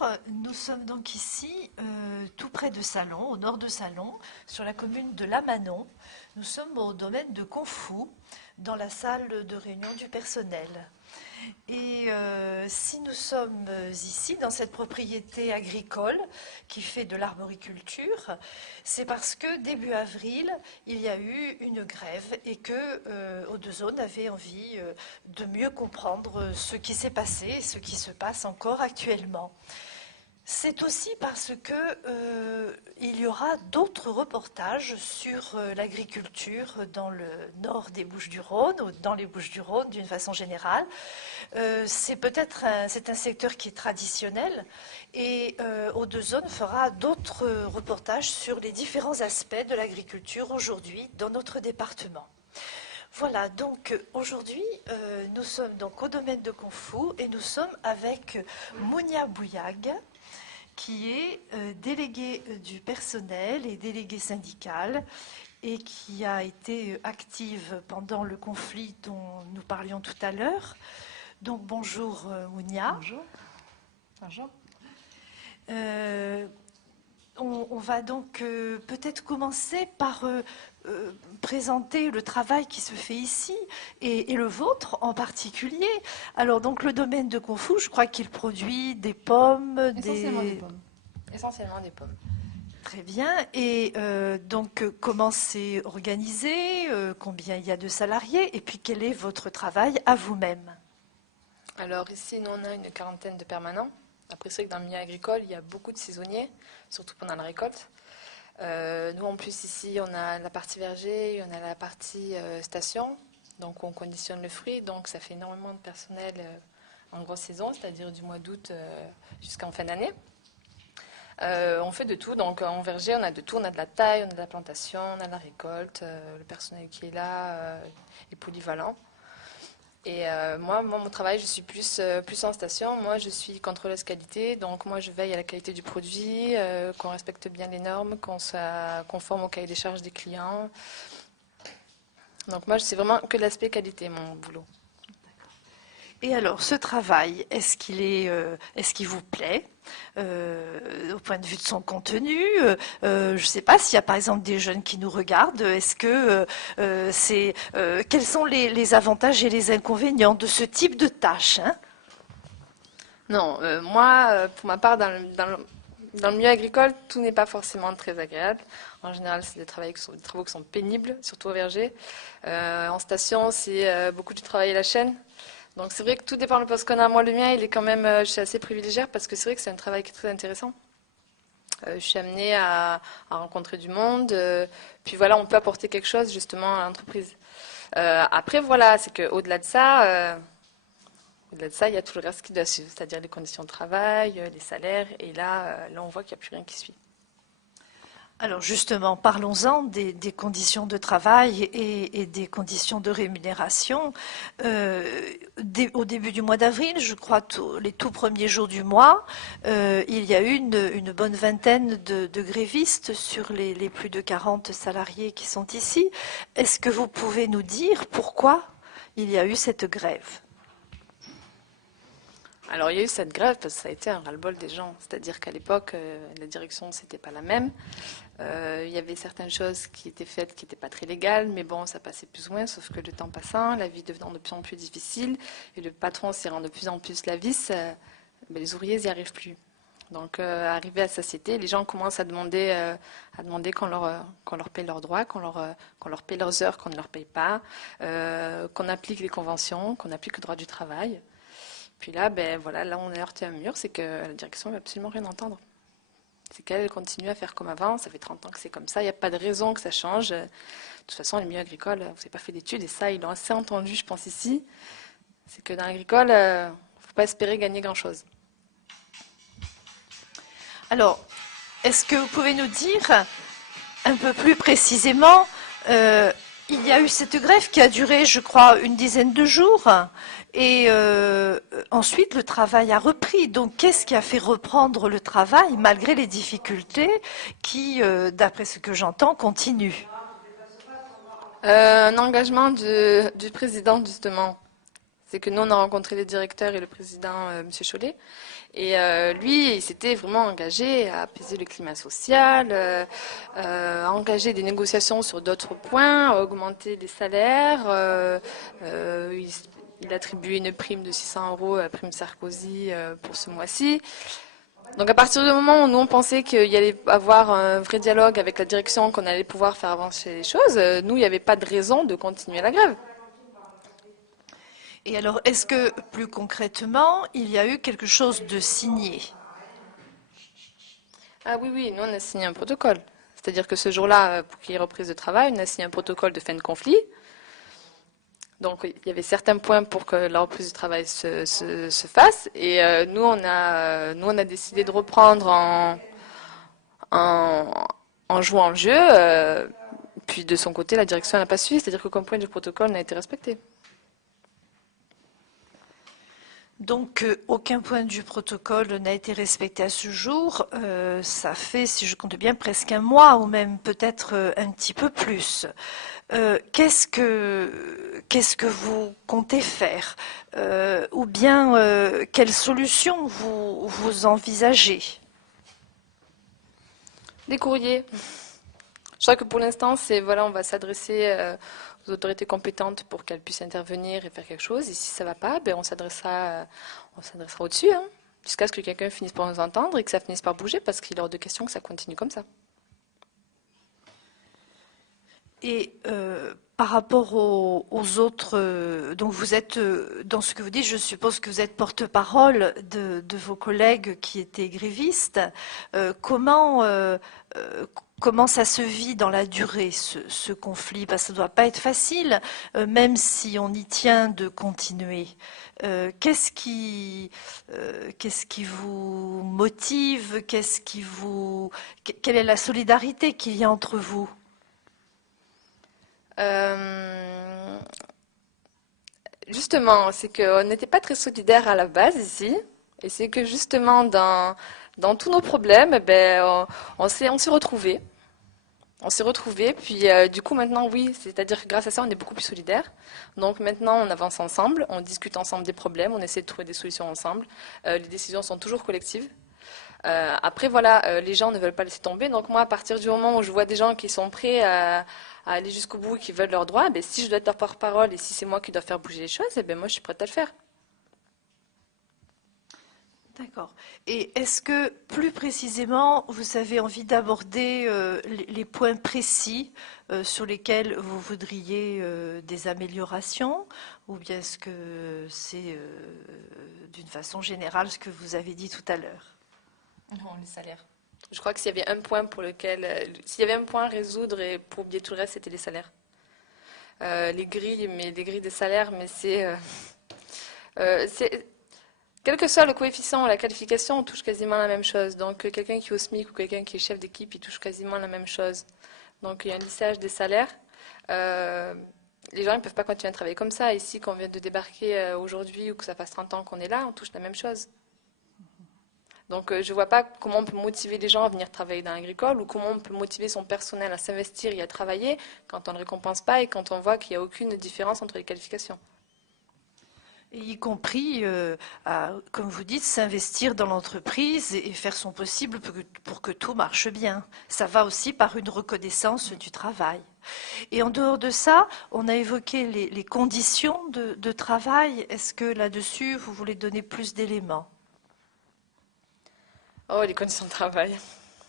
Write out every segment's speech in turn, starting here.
Bonjour, nous sommes donc ici, tout près de Salon, au nord de Salon, sur la commune de Lamanon. Nous sommes au domaine de Confou, dans la salle de réunion du personnel. Et si nous sommes ici, dans cette propriété agricole qui fait de l'arboriculture, c'est parce que début avril, il y a eu une grève et que Odezone avait envie de mieux comprendre ce qui s'est passé et ce qui se passe encore actuellement. C'est aussi parce que il y aura d'autres reportages sur l'agriculture dans le nord des Bouches-du-Rhône, ou dans les Bouches-du-Rhône d'une façon générale. C'est un secteur qui est traditionnel et Odezone fera d'autres reportages sur les différents aspects de l'agriculture aujourd'hui dans notre département. Voilà, donc aujourd'hui, nous sommes donc au domaine de Confou et nous sommes avec Mounia Bouyag, qui est déléguée du personnel et déléguée syndicale et qui a été active pendant le conflit dont nous parlions tout à l'heure. Donc bonjour Mounia. Bonjour. Bonjour. On va donc peut-être commencer par présenter le travail qui se fait ici et le vôtre en particulier. Alors donc le domaine de Confou, je crois qu'il produit des pommes, Essentiellement des pommes. Essentiellement des pommes. Très bien. Et donc comment c'est organisé, combien il y a de salariés et puis quel est votre travail à vous-même? Alors ici, nous, on a une quarantaine de permanents. Après, c'est vrai que dans le milieu agricole, il y a beaucoup de saisonniers, surtout pendant la récolte. Nous, en plus, ici, on a la partie verger, on a la partie station. Donc, on conditionne le fruit. Donc, ça fait énormément de personnel en grosse saison, c'est-à-dire du mois d'août jusqu'en fin d'année. On fait de tout. Donc, en verger, on a de tout. On a de la taille, on a de la plantation, on a de la récolte. Le personnel qui est là est polyvalent. Et moi, mon travail, je suis plus en station. Moi, je suis contrôleuse qualité. Donc, moi, je veille à la qualité du produit, qu'on respecte bien les normes, qu'on soit conforme au cahier des charges des clients. Donc, moi, c'est vraiment que l'aspect qualité, mon boulot. Et alors, ce travail, est-ce qu'il vous plaît au point de vue de son contenu? Je ne sais pas s'il y a par exemple des jeunes qui nous regardent. Est-ce que quels sont les avantages et les inconvénients de ce type de tâche, hein? Non, moi, pour ma part, dans le milieu agricole, tout n'est pas forcément très agréable. En général, c'est des travaux qui sont pénibles, surtout au verger. En station, c'est beaucoup de travail à la chaîne. Donc c'est vrai que tout dépend du poste qu'on a. Moi, le mien, il est quand même, je suis assez privilégiée parce que c'est vrai que c'est un travail qui est très intéressant. Je suis amenée à rencontrer du monde. Puis voilà, on peut apporter quelque chose justement à l'entreprise. Après, voilà, c'est qu'au-delà de ça, il y a tout le reste qui doit suivre, c'est-à-dire les conditions de travail, les salaires. Et là on voit qu'il n'y a plus rien qui suit. Alors justement, parlons-en des conditions de travail et des conditions de rémunération. Au début du mois d'avril, je crois les tout premiers jours du mois, il y a eu une bonne vingtaine de grévistes sur les plus de 40 salariés qui sont ici. Est-ce que vous pouvez nous dire pourquoi il y a eu cette grève? Alors il y a eu cette grève parce que ça a été un ras-le-bol des gens. C'est-à-dire qu'à l'époque, la direction, c'était pas la même. Il y avait certaines choses qui étaient faites qui n'étaient pas très légales, mais bon, ça passait plus ou moins, sauf que le temps passant, la vie devenant de plus en plus difficile, et le patron s'y rend de plus en plus la vis, les ouvriers n'y arrivent plus. Donc, arrivé à satiété, les gens commencent à demander qu'on leur paye leurs droits, qu'on leur paye leurs heures qu'on ne leur paye pas, qu'on applique les conventions, qu'on applique le droit du travail. Puis là, là on est heurté à un mur, c'est que la direction ne veut absolument rien entendre. C'est qu'elle continue à faire comme avant, ça fait 30 ans que c'est comme ça, il n'y a pas de raison que ça change. De toute façon, les milieux agricoles, vous n'avez pas fait d'études, et ça, ils l'ont assez entendu, je pense, ici. C'est que dans l'agricole, il ne faut pas espérer gagner grand-chose. Alors, est-ce que vous pouvez nous dire un peu plus précisément, il y a eu cette grève qui a duré, je crois, une dizaine de jours, et ensuite le travail a repris. Donc, qu'est-ce qui a fait reprendre le travail malgré les difficultés qui, d'après ce que j'entends, continuent? Un engagement du président, justement. C'est que nous, on a rencontré le directeur et le président, M. Chollet, et lui, il s'était vraiment engagé à apaiser le climat social, à engager des négociations sur d'autres points, à augmenter les salaires. Il attribuait une prime de 600 € à Prime Sarkozy pour ce mois-ci. Donc à partir du moment où nous on pensait qu'il y allait avoir un vrai dialogue avec la direction, qu'on allait pouvoir faire avancer les choses, nous, il n'y avait pas de raison de continuer la grève. Et alors, est-ce que plus concrètement, il y a eu quelque chose de signé? Ah oui, oui, nous on a signé un protocole. C'est-à-dire que ce jour-là, pour qu'il y ait reprise de travail, on a signé un protocole de fin de conflit. Donc il y avait certains points pour que la reprise du travail se fasse. Et nous, on a décidé de reprendre en jouant le jeu. Puis de son côté, la direction n'a pas suivi. C'est-à-dire qu'aucun point du protocole n'a été respecté. Donc, aucun point du protocole n'a été respecté à ce jour. Ça fait, si je compte bien, presque un mois ou même peut-être un petit peu plus. Qu'est-ce que vous comptez faire? Ou bien, quelles solutions vous envisagez? Des courriers. Je crois que pour l'instant, c'est voilà, on va s'adresser aux autorités compétentes pour qu'elles puissent intervenir et faire quelque chose. Et si ça va pas, ben on s'adressera au-dessus, hein, jusqu'à ce que quelqu'un finisse par nous entendre et que ça finisse par bouger, parce qu'il est hors de question que ça continue comme ça. Et par rapport aux autres, donc vous êtes, dans ce que vous dites, je suppose que vous êtes porte-parole de vos collègues qui étaient grévistes. Comment ça se vit dans la durée, ce conflit? Parce que ça ne doit pas être facile, même si on y tient, de continuer. Qu'est-ce qui vous motive? Quelle est la solidarité qu'il y a entre vous? Euh, Justement, c'est qu'on n'était pas très solidaires à la base ici. Et c'est que justement, dans tous nos problèmes, eh ben, on s'est retrouvés. On s'est retrouvés, puis du coup maintenant oui, c'est-à-dire que grâce à ça on est beaucoup plus solidaires. Donc maintenant on avance ensemble, on discute ensemble des problèmes, on essaie de trouver des solutions ensemble. Les décisions sont toujours collectives. Après voilà, les gens ne veulent pas laisser tomber. Donc moi à partir du moment où je vois des gens qui sont prêts à aller jusqu'au bout, qui veulent leurs droits, ben, si je dois être leur porte-parole et si c'est moi qui dois faire bouger les choses, eh ben, moi je suis prête à le faire. D'accord. Et est-ce que plus précisément, vous avez envie d'aborder les points précis sur lesquels vous voudriez des améliorations, ou bien est-ce que c'est d'une façon générale ce que vous avez dit tout à l'heure? Non, les salaires. Je crois que s'il y avait un point pour lequel, s'il y avait un point à résoudre et pour oublier tout le reste, c'était les salaires. Les grilles des salaires, mais c'est, quel que soit le coefficient ou la qualification, on touche quasiment la même chose. Donc quelqu'un qui est au SMIC ou quelqu'un qui est chef d'équipe, il touche quasiment la même chose. Donc il y a un lissage des salaires. Euh, les gens ne peuvent pas continuer à travailler comme ça. Ici, qu'on vient de débarquer aujourd'hui ou que ça fasse 30 ans qu'on est là, on touche la même chose. Donc je ne vois pas comment on peut motiver les gens à venir travailler dans l'agricole ou comment on peut motiver son personnel à s'investir et à travailler quand on ne le récompense pas et quand on voit qu'il n'y a aucune différence entre les qualifications. Et y compris, comme vous dites, s'investir dans l'entreprise et faire son possible pour que tout marche bien. Ça va aussi par une reconnaissance du travail. Et en dehors de ça, on a évoqué les conditions de travail. Est-ce que là-dessus, vous voulez donner plus d'éléments? Oh, les conditions de travail.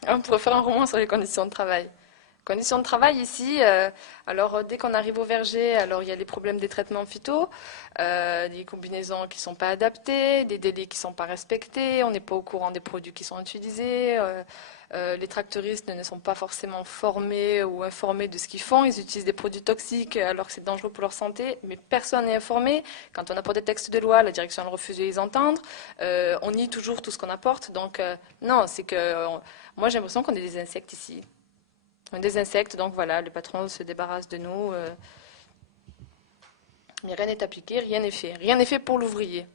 On pourrait faire un roman sur les conditions de travail. Conditions de travail ici, alors dès qu'on arrive au verger, alors il y a les problèmes des traitements phyto, des combinaisons qui ne sont pas adaptées, des délais qui ne sont pas respectés, on n'est pas au courant des produits qui sont utilisés, les tracteuristes ne sont pas forcément formés ou informés de ce qu'ils font, ils utilisent des produits toxiques alors que c'est dangereux pour leur santé, mais personne n'est informé. Quand on apporte des textes de loi, la direction refuse de les entendre, on nie toujours tout ce qu'on apporte, donc non, c'est que moi j'ai l'impression qu'on est des insectes ici. Des insectes, donc voilà, le patron se débarrasse de nous. Mais rien n'est appliqué, rien n'est fait. Rien n'est fait pour l'ouvrier.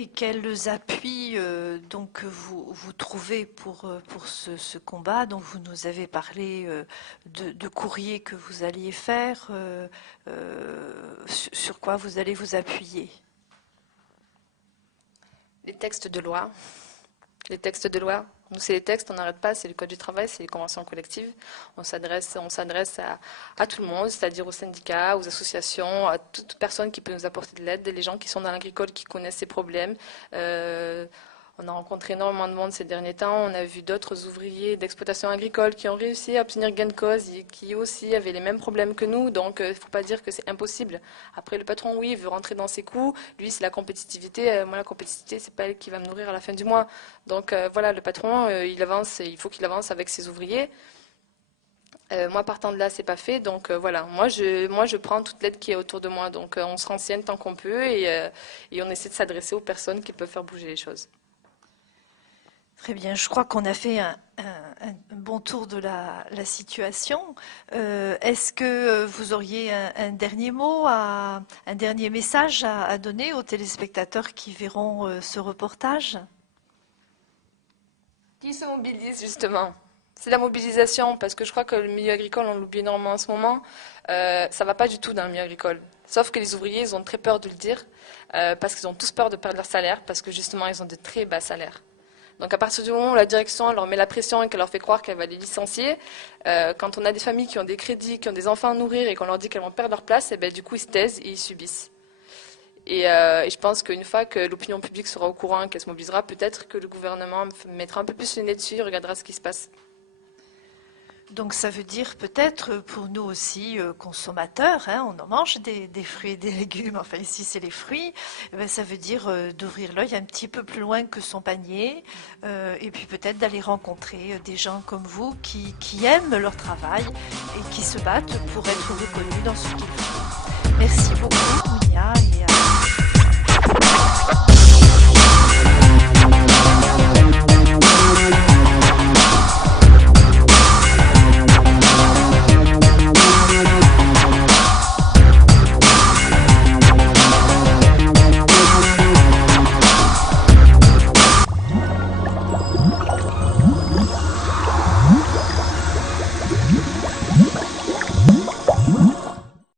Et quels appuis donc vous trouvez pour ce combat? Donc vous nous avez parlé de courriers que vous alliez faire. Sur quoi vous allez vous appuyer? Les textes de loi. Les textes de loi. Nous, c'est les textes, on n'arrête pas, c'est le code du travail, c'est les conventions collectives. On s'adresse à tout le monde, c'est-à-dire aux syndicats, aux associations, à toute personne qui peut nous apporter de l'aide, les gens qui sont dans l'agricole, qui connaissent ces problèmes. On a rencontré énormément de monde ces derniers temps. On a vu d'autres ouvriers d'exploitation agricole qui ont réussi à obtenir gain de cause et qui aussi avaient les mêmes problèmes que nous. Donc, il ne faut pas dire que c'est impossible. Après, le patron, oui, il veut rentrer dans ses coûts. Lui, c'est la compétitivité. Moi, la compétitivité, c'est pas elle qui va me nourrir à la fin du mois. Donc, voilà, le patron, il avance. Il faut qu'il avance avec ses ouvriers. Moi, partant de là, c'est pas fait. Donc, voilà. Moi, je prends toute l'aide qui est autour de moi. Donc, on se renseigne tant qu'on peut et on essaie de s'adresser aux personnes qui peuvent faire bouger les choses. Très bien, je crois qu'on a fait un bon tour de la situation. Est-ce que vous auriez un dernier mot, un dernier message à donner aux téléspectateurs qui verront ce reportage? Qui se mobilise justement? C'est la mobilisation, parce que je crois que le milieu agricole, on l'oublie énormément en ce moment. Ça va pas du tout dans le milieu agricole. Sauf que les ouvriers, ils ont très peur de le dire, parce qu'ils ont tous peur de perdre leur salaire, parce que justement, ils ont de très bas salaires. Donc à partir du moment où la direction leur met la pression et qu'elle leur fait croire qu'elle va les licencier, quand on a des familles qui ont des crédits, qui ont des enfants à nourrir et qu'on leur dit qu'elles vont perdre leur place, et ben, du coup ils se taisent et ils subissent. Et je pense qu'une fois que l'opinion publique sera au courant et qu'elle se mobilisera, peut-être que le gouvernement mettra un peu plus le nez dessus et regardera ce qui se passe. Donc ça veut dire peut-être pour nous aussi consommateurs, hein, on en mange des fruits et des légumes, enfin ici c'est les fruits, ça veut dire d'ouvrir l'œil un petit peu plus loin que son panier et puis peut-être d'aller rencontrer des gens comme vous qui aiment leur travail et qui se battent pour être reconnus dans ce qu'ils font. Merci beaucoup Mia et